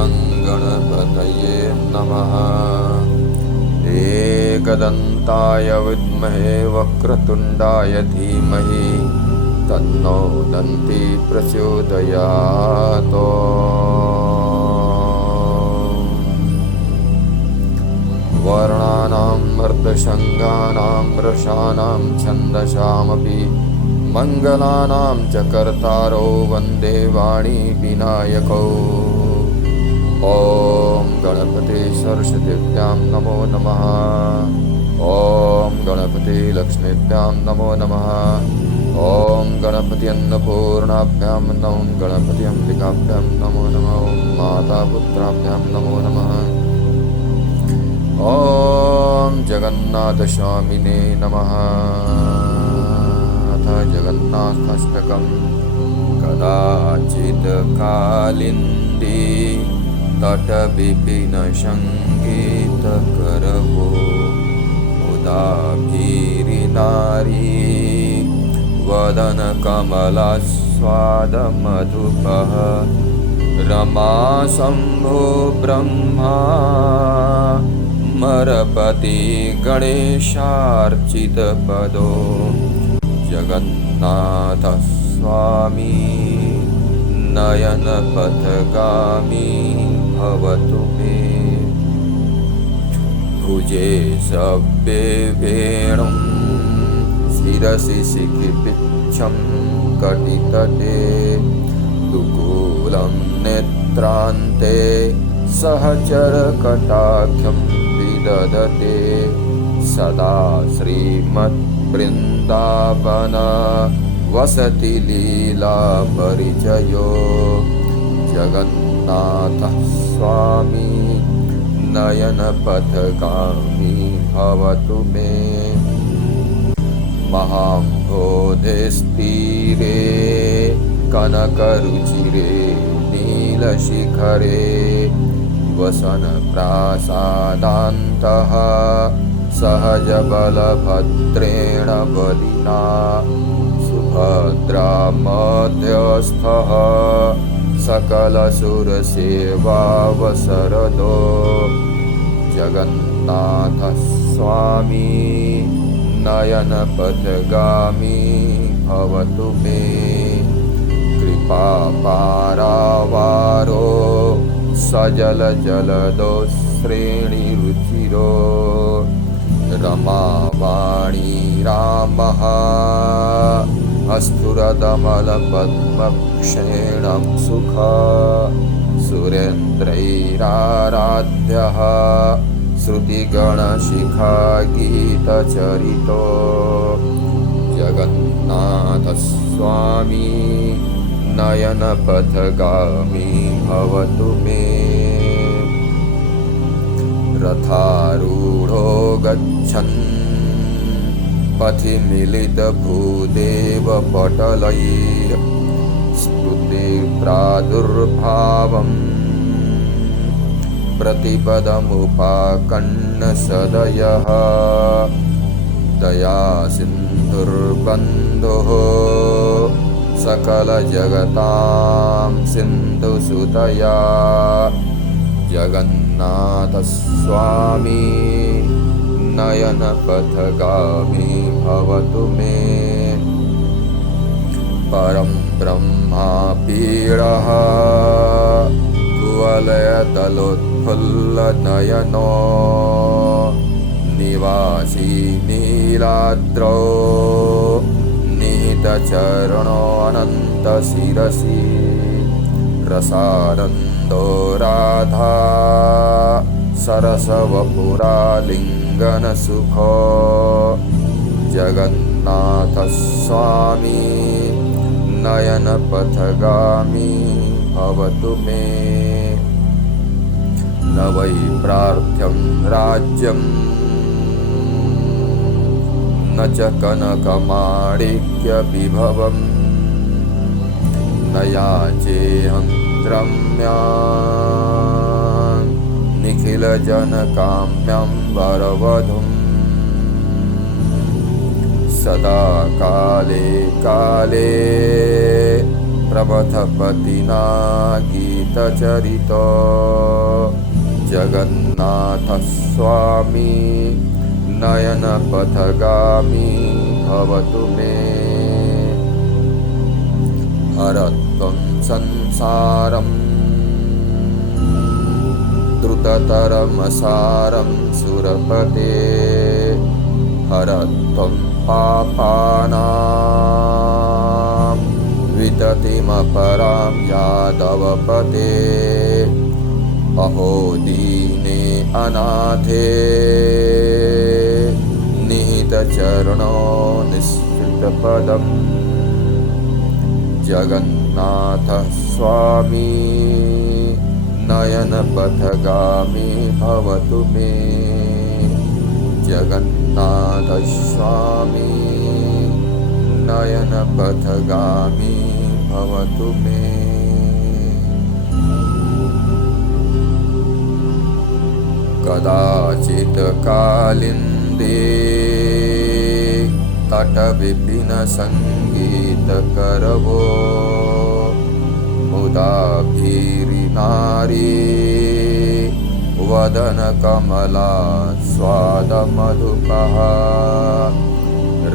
ॐ गणपतये नमः। एकदन्ताय विद्महे वक्रतुण्डाय धीमहि तन्नो दन्ती प्रचोदयात्। वर्णानां मर्दशङ्गानां रसानां छन्दसामपि मङ्गलानां च कर्तारो वन्दे वाणी विनायकौ। ॐ गणपते सरस्वतीभ्यां नमो नमः। ॐ गणपते लक्ष्मीभ्यां नमो नमः। ॐ गणपति अन्नपूर्णाभ्यां नमो गणपति अम्बिकाभ्यां नमो नमः। ॐ मातापुत्राभ्यां नमो नमः। ॐ जगन्नाथस्वामिने नमः। अथ जगन्नाथाष्टकं कदाचित् कालिन्दी तटविपिनसङ्गीतकरवो मुदाभिरिनारी वदनकमलस्वादमधुपः रमाशम्भो ब्रह्मा मरपति गणेशार्चितपदो जगन्नाथस्वामी नयनपथगामी भवतु मे। भुजे सव्ये वेणुं शिरसि शिखिपिच्छं कटितटे दुकूलं नेत्रान्ते सहचरकटाक्षं विदधते सदा श्रीमद्वृन्दावन वसति लीला परिचयो जगन्नाथः स्वामी नयनपथगामी भवतु मे। महाम्भोधेस्तीरे कनकरुचिरे नीलशिखरे वसनप्रासादान्तः सहजबलभद्रेण बलिना सुभद्रा मध्यस्थः सकलसुरसेवावसरदो जगन्नाथः स्वामी नयनपथगामी भवतु मे। कृपापारावारो सजलजलदो श्रेणिरुचिरो रमावाणी रामः अस्तुरदमलपद्मक्षेणं सुख सुरेन्द्रैराराध्यः श्रुतिगणशिखा गीतचरितो जगन्नाथस्वामी नयनपथगामी भवतु मे। रथारूढो गच्छन् पथि मिलितभूदेवपटलैः स्तुते प्रादुर्भावम् प्रतिपदमुपाकण्णसदयः दयासिन्धुर्बन्धुः सकलजगतां सिन्धुसुतया जगन्नाथस्वामी नयनपथगामी भवतु मे। परं ब्रह्मा पीडः कुवलयतलोत्फुल्लनयनो निवासी नीलाद्रौ निहितचरणो अनन्तशिरसि रसानन्दो राधा सरसवपुरालिङ्गनसुखो जगन्नाथस्वामी नयनपथगामी भवतु मे। न वै प्रार्थ्यं राज्यं न च कनकमाणिक्यविभवम् न याचेऽहं रम्यां निखिलजनकाम्यं वरवधुं सदा काले काले रमथपतिना गीतचरितो जगन्नाथ स्वामी नयनपथगामी भवतु मे। हरत्वं संसारं द्रुततरमसारं सुरपते हरत्वं पापानां विततिमपरां यादवपते अहो दीने अनाथे निहितचरणो निःसृतपदम् जगन्नाथ स्वामी नयनपथगामी भवतु मे। जगन्नाथ स्वामी नयनपथगामी भवतु मे। कदाचित् कालिन्दे तटविपिन संगीतकरवो मुदाभिरिनारी वदनकमला स्वादमधुपः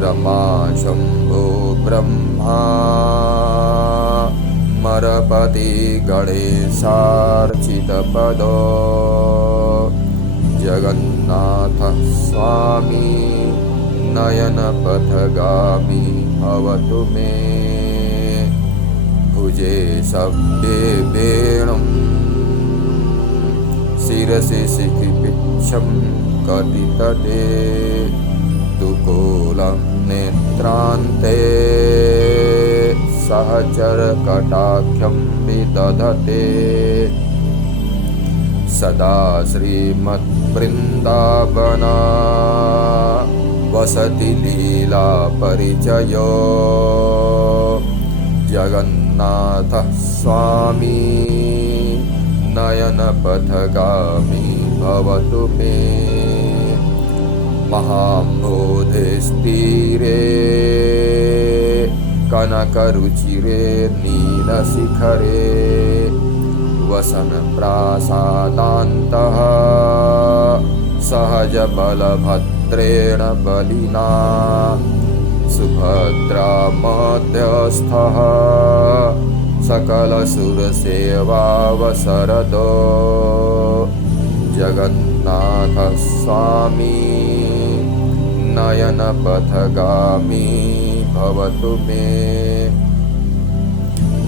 रमा शम्भो ब्रह्मा मरपति गणेशार्चितपदो जगन्नाथ स्वामी नयनपथगामी भवतु मे। भुजे सव्ये वेणुं शिरसि शिखिपिच्छं कटितटे दुकूलं नेत्रान्ते सहचरकटाक्षं विदधते सदा श्रीमद्वृन्दावना वसति लीला परिचयो जगन्नाथ स्वामी नयनपथगामी भवतु मे। महाम्बोधिस्तीरे कनकरुचिरे नीलशिखरे वसन प्रासादान्तः सहजबलभद्रेण बलिना सुभद्रा मध्यस्थः सकलसुरसेवावसरदो जगन्नाथ स्वामी नयनपथगामी भवतु मे।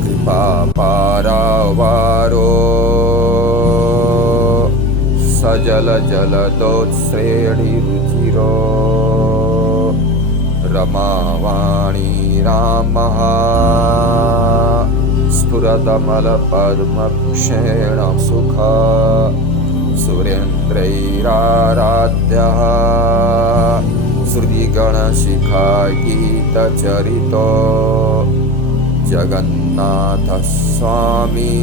कृपापारावारो सजलजलदोत्श्रेणिरुचिरो रमावाणी रामः स्फुरदमलपद्मक्षेण सुखा सुरेन्द्रैराराध्यः श्रुतिगणशिखा गीतचरितो जगन्नाथ स्वामी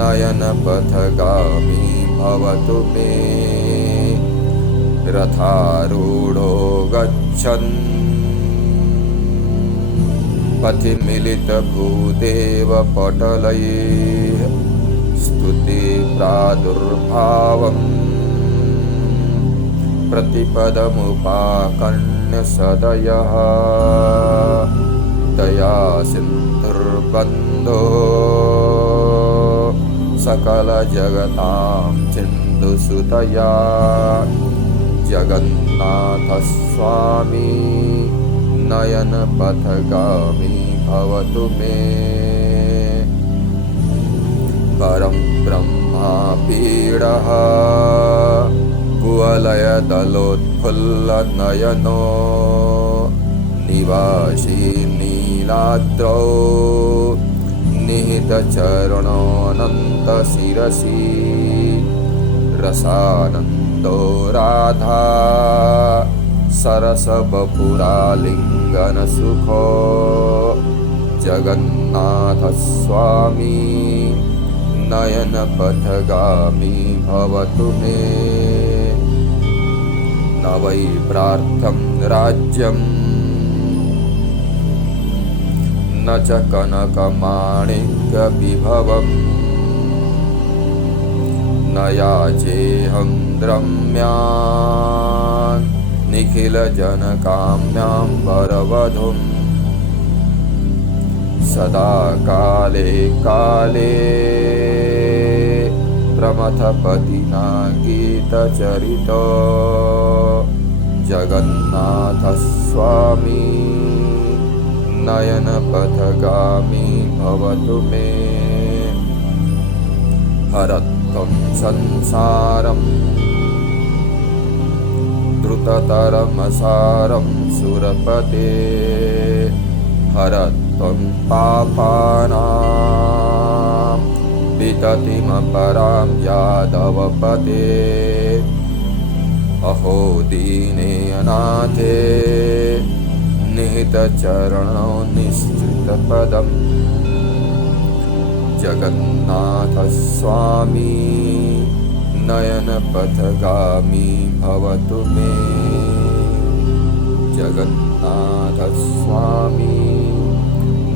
नयनपथगामी भवतु मे। रथारूढो गच्छन् पथि मिलितभूदेवपटलैः स्तुति प्रादुर्भावम् प्रतिपदमुपाकर्ण्य सदयः दया सिन्धुर्बन्धो सकलजगतां सिन्धुसुतया जगन्नाथ स्वामी नयनपथगामी भवतु मे। परं ब्रह्मा पीडः कुवलयदलोत्फुल्लनयनो निवासी नीलाद्रौ निहितचरणोऽनन्तशिरसि रसानन्दो राधा सरसवपुरालिङ्गनसुखो जगन्नाथ स्वामी नयनपथगामी भवतु मे। न वै प्रार्थं राज्यं न न च कनकमाणिक्यविभवम् न याचेऽहं द्रम्यान् निखिलजनकाम्यां वरवधूम् सदा काले काले प्रमथपतिना गीतचरितो जगन्नाथस्वामी नयनपथगामी भवतु मे हरत्वं संसारं द्रुततरमसारं सुरपते हरत्वं पापानां विततिमपरां यादवपते अहो दीने अनाथे निहितचरणो निश्चितपदम् जगन्नाथस्वामी नयनपथगामी भवतु मे जगन्नाथस्वामी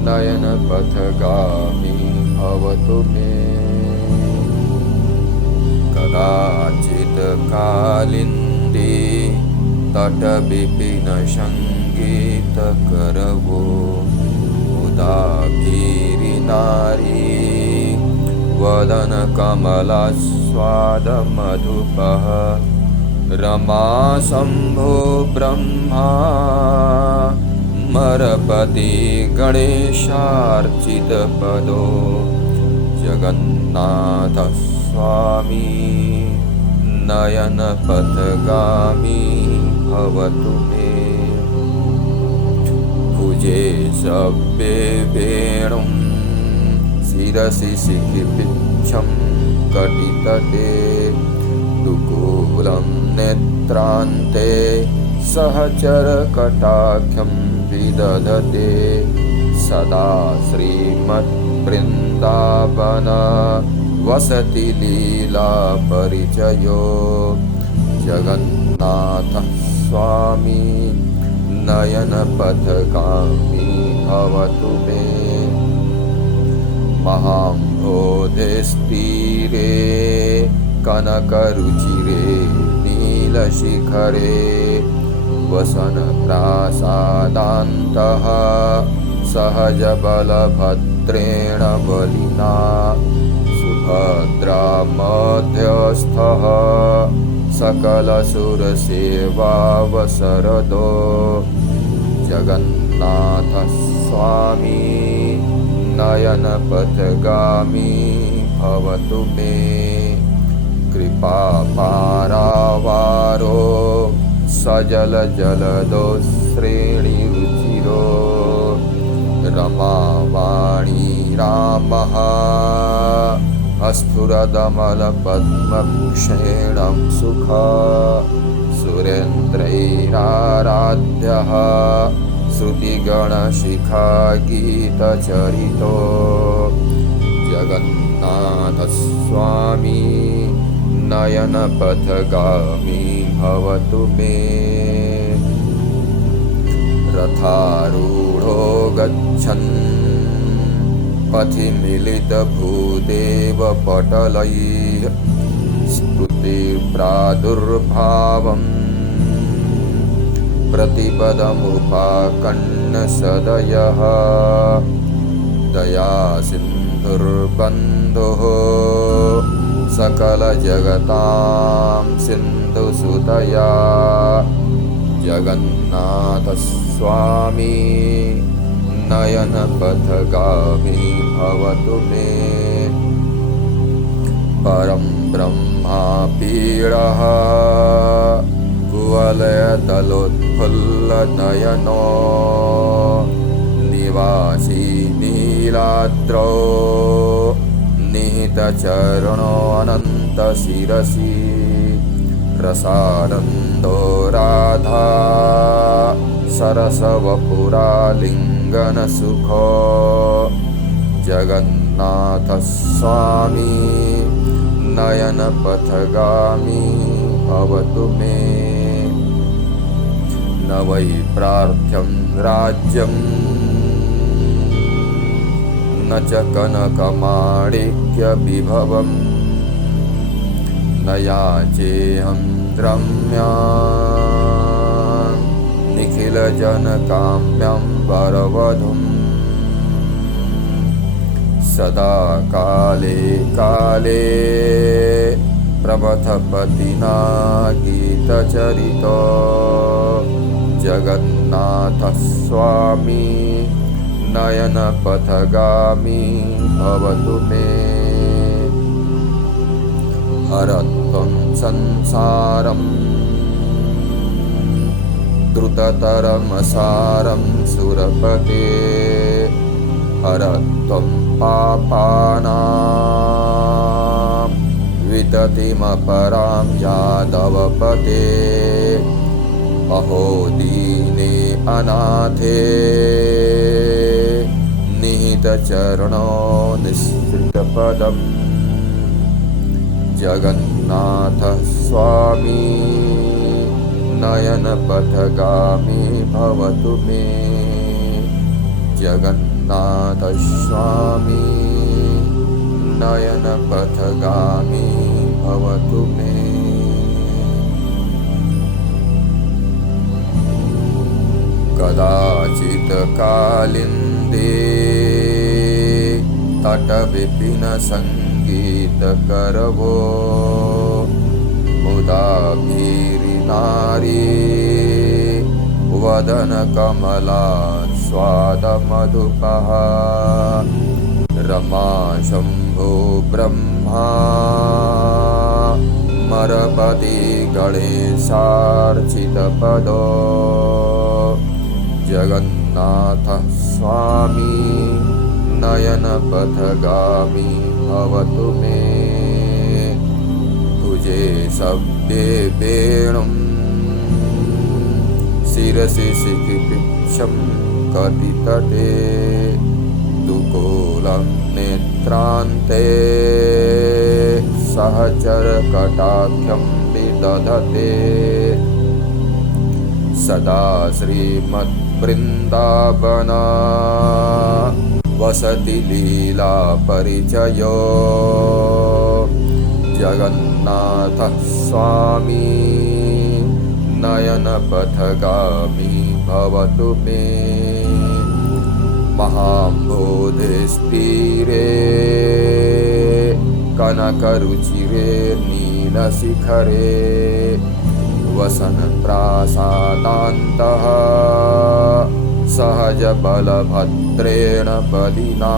नयनपथगामी भवतु मे कदाचित् कालिन्दी तटविपिनसङ्गीतकरवो उदाभीरिनारी वदनकमलास्वादमधुपः रमाशम्भो ब्रह्मा मरपति गणेशार्चितपदो जगन्नाथस्वामी नयनपथगामी भवतु मे भुजे सव्ये वेणुं शिरसि शिखिपिच्छं कटितटे दुकूलं नेत्रान्ते सहचरकटाक्षं विदधते सदा श्रीमद्वृन्दावन वसति लीला परिचयो जगन्नाथः स्वामी नयनपथगामी भवतु मे महाम्भोधिस्तीरे कनकरुचिरे नीलशिखरे वसनप्रासादान्तः सहजबलभद्रेण बलिना सुभद्रा मध्यस्थः सकलसुरसेवावसरदो जगन्नाथस्वामी नयनपथगामी भवतु मे कृपापारावारो सजलजलदो श्रेणिरुचिरो रमावाणी रामः स्फुरदमलपद्मक्षेणं सुखा सुरेन्द्रैराराध्यः श्रुतिगणशिखा गीतचरितो जगन्नाथस्वामी नयनपथगामी भवतु मे रथारूढो गच्छन् पथि मिलितभूदेवपटलैः स्तुतिप्रादुर्भावम् प्रतिपदमुपाकण्णसदयः दयासिन्धुर्बन्धुः सकलजगतां सिन्धुसुतया जगन्नाथस्वामी नयनपथगामी भवतु मे परं ब्रह्मा पीडः कुवलयतलोत्फुल्लनयनो निवासी नीलाद्रौ निहितचरणो अनन्तशिरसि रसानन्दो राधा सरसवपुरालिङ्गनसुखो जगन्नाथस्वामी नयनपथगामी भवतु मे न वै प्रार्थ्यं राज्यं न च कनकमाणिक्यविभवम् न याचेऽहं रम्यां निखिलजनकाम्यं वरवधूम् सदा काले काले प्रमथपतिना गीतचरितो जगन्नाथ स्वामी नयनपथगामी भवतु मे हरत्वं संसारं द्रुततरमसारं सुरपते हरत्वं पापानां विततिमपरां यादवपते अहो दीने अनाथे निहितचरणो निःसृतपदम् जगन्नाथ स्वामी नयनपथगामी भवतु मे जगन्नाथ स्वामी नयनपथगामी भवतु मे कदाचित् कालिन्दे तटविपिनसङ्गीतकरवो मुदाभिरिनारी वदनकमला स्वादमधुपः रमा शम्भो ब्रह्मा मरपति गणेशार्चितपदो जगन्नाथ स्वामी नयनपथगामी भवतु मे तुजे शब्दे वेणुं शिरसि शिखिपिक्षं कटितटे दुकूलं नेत्रान्ते सहचरकटाक्षं विदधते सदा श्रीमद्वृन्दावना वसति लीला परिचयो जगन्नाथ स्वामी नयनपथगामी भवतु मे महाम्बोधिस्तीरे कनकरुचिरे नीलशिखरे वसन प्रासादान्तः सहजबलभद्रेण बलिना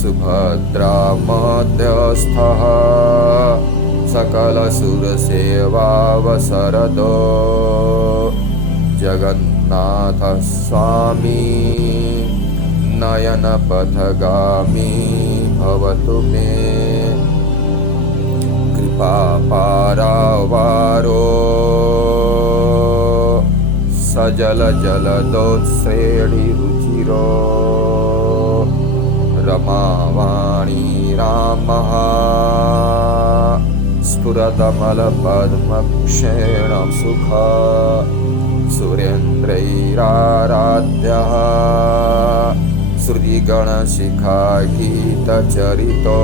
सुभद्रा मध्यस्थः सकलसुरसेवावसरदो जगन्नाथ स्वामी नयनपथगामी भवतु मे कृपापारावारो सजलजलदोत्श्रेणिरुचिरो रमावाणी रामः स्फुरदमलपद्मक्षेणं सुख सुरेन्द्रैराराध्यः श्रुतिगणशिखागीतचरितो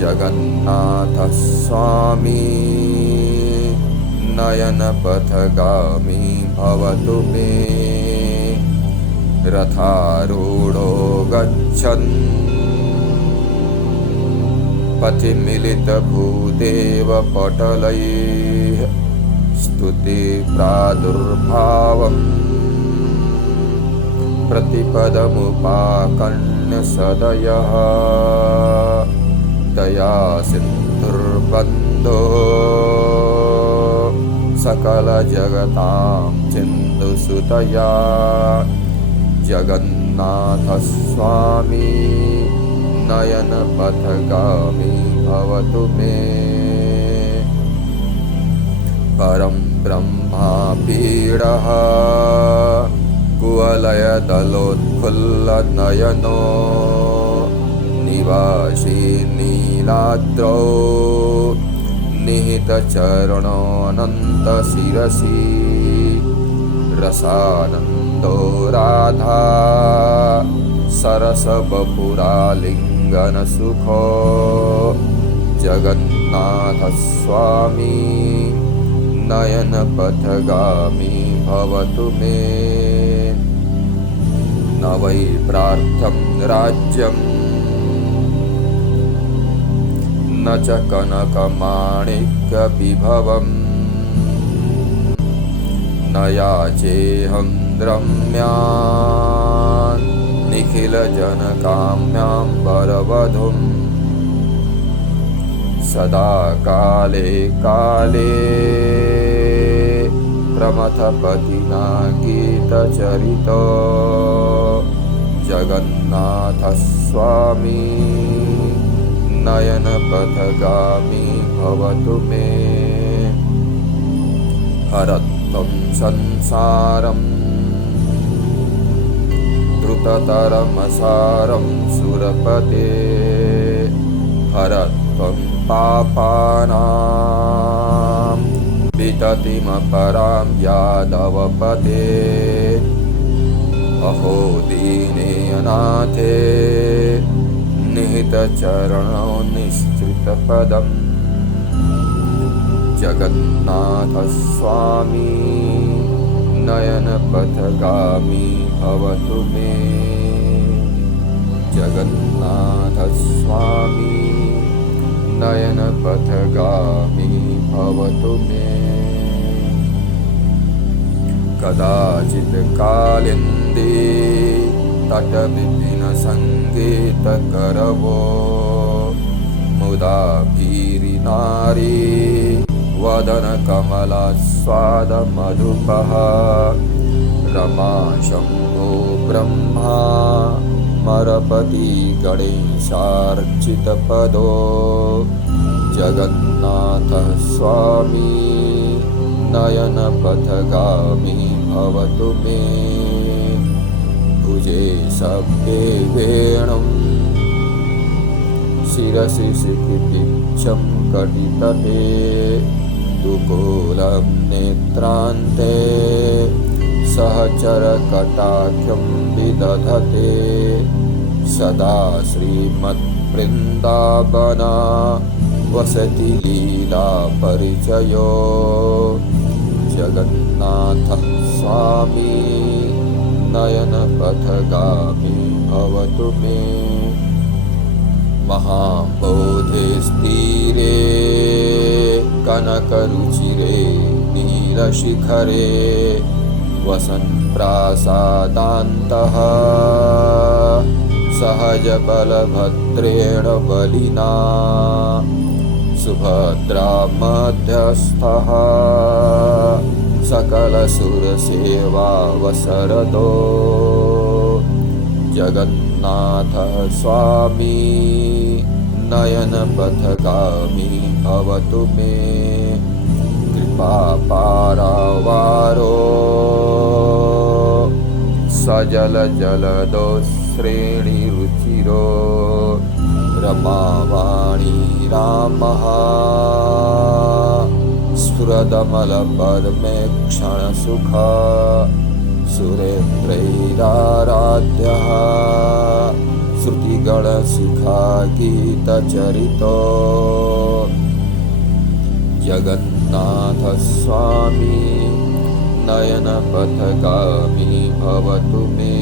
जगन्नाथ स्वामी नयनपथगामी भवतु मे रथारूढो गच्छन् पथि मिलितभूदेवपटलैः स्तुतिप्रादुर्भावम् प्रतिपदमुपाकर्ण्य सदयः दया सिन्धुर्बन्धो सकलजगतां सिन्धुसुतया जगन्नाथ स्वामी नयनपथगामी भवतु मे परं ब्रह्मा पीडः कुवलयदलोत्फुल्लनयनो निवासी नीलाद्रौ निहितचरणोऽनन्तशिरसि रसानन्दो राधा सरसबपुरालिङ्गनसुखो जगन्नाथस्वामी नयनपथगामी भवतु मे। न वै प्रार्थं राज्यं न च कनकमाणिक्यविभवम् न याचेऽहं रम्यान् निखिलजनकाम्यां वरवधूं। सदा काले काले प्रमथपतिना गीतचरितो जगन्नाथस्वामी नयनपथगामी भवतु मे। हरत्वं संसारं द्रुततरमसारं सुरपते हरत्वं पापानां विततिमपरां यादवपते। अहो दीने अनाथे निहितचरणो निश्चितपदम् जगन्नाथस्वामी नयनपथगामी भवतु मे। जगन्नाथस्वामी नयनपथगामी भवतु मे। कदाचित् कालिन्दी तटविपिनसङ्गीतकरवो मुदा भीरिनारी वदनकमलस्वादमधुपः रमा शम्भो ब्रह्मा मरपति गणेशार्चितपदो जगन्नाथः स्वामी नयनपथगामी भवतु मे। भुजे शब्दे वेणुं शिरसि शिखिपिच्छं कटितटे दुकूलं नेत्रान्ते सहचरकटाख्यं विदधते सदा श्रीमद्वृन्दावना वसति लीला परिचयो जगन्नाथः स्वामी नयनपथगामी भवतु मे। महाबोधेस्तीरे कनकरुचिरे नीलशिखरे वसन् प्रासादान्तः सहजबलभद्रेण बलिना सुभद्रा मध्यस्थः सकलसुरसेवावसरदो जगन्नाथः स्वामी नयनपथगामी भवतु मे। कृपापारावारो सजलजलदो श्रेणिरुचिरो रमावाणी रामः स्फुरदमलपद्मे क्षणसुखा सुरेन्द्रैराराध्यः श्रुतिगणशिखा गीतचरितो जगन्नाथः स्वामी नयनपथगामी भवतु मे।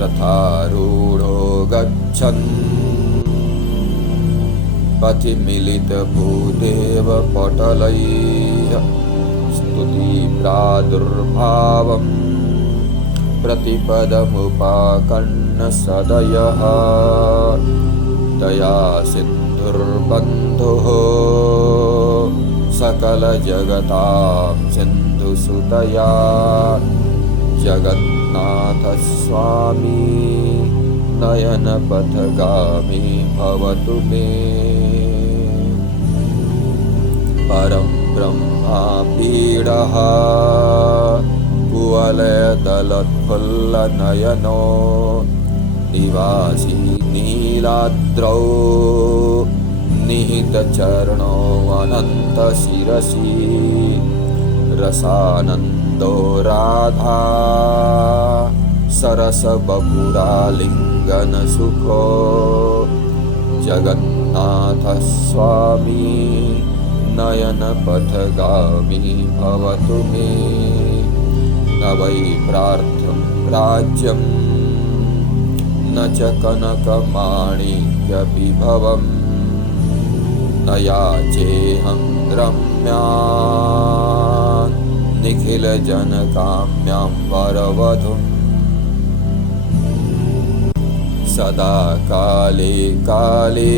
रथारूढो गच्छन् पथि मिलितभूदेवपटलैः स्तुतिप्रादुर्भावं प्रतिपदमुपाकर्ण्यसदयः दया सिन्धुर्बन्धुः सकलजगतां सिन्धुसुतया जगन्नाथः स्वामी नयनपथगामी भवतु मे। परं ब्रह्मा पीडः कुवलयदलत्फुल्लनयनो निवासी नीलाद्रौ निहितचरणो अनन्तशिरसि रसानन्दो राधा सरसबपुरालिङ्गनसुखो जगन्नाथस्वामी नयनपथगामी भवतु मे। न वै प्रार्थं राज्यं न च कनकमाणिक्यविभवम् न याचेऽहं रम्यान् निखिलजनकाम्यां वरवधूम्। सदा काले काले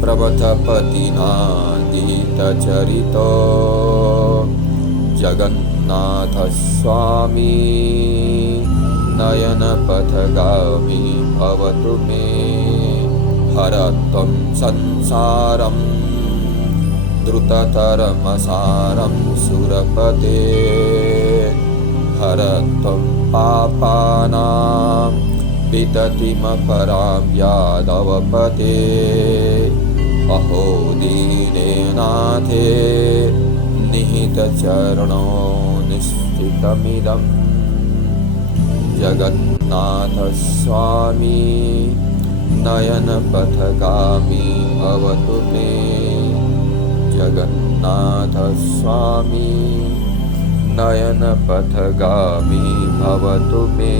प्रमथपतिनादितचरितो जगन्नाथस्वामी नयनपथगामी भवतु मे। हरत्वं संसारं द्रुततरमसारं सुरपते हरत्वं पापानां विततिमपरां यादवपते। अहो दीने नाथे निहितचरणो निश्चितमिदं जगन्नाथस्वामी नयनपथगामी भवतु मे। जगन्नाथस्वामी नयनपथगामी भवतु मे।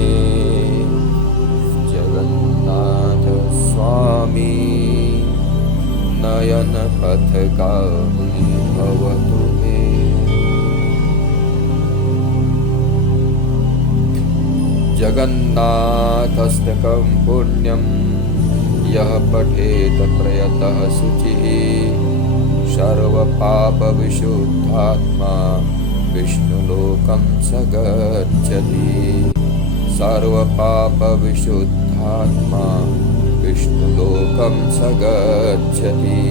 जगन्नाथस्वामी नयनपथगामी भवतु मे। जगन्नाथस्तकं पुण्यं यः पठेत प्रयतः शुचिः सर्वपापविशुद्धात्मा विष्णुलोकं स गच्छति। सर्वपापविशुद्धात्मा विष्णुलोकं स गच्छति।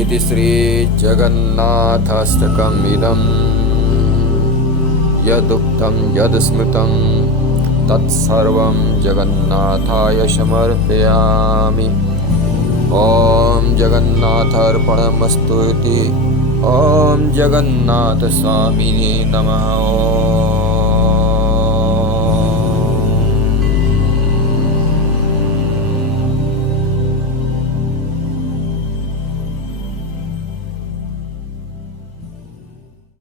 इति श्रीजगन्नाथाष्टकमिदम् यदुक्तं यद्स्मृतं तत्सर्वं जगन्नाथाय समर्पयामि। ॐ जगन्नाथार्पणमस्तु इति। ॐ जगन्नाथस्वामिने नमः।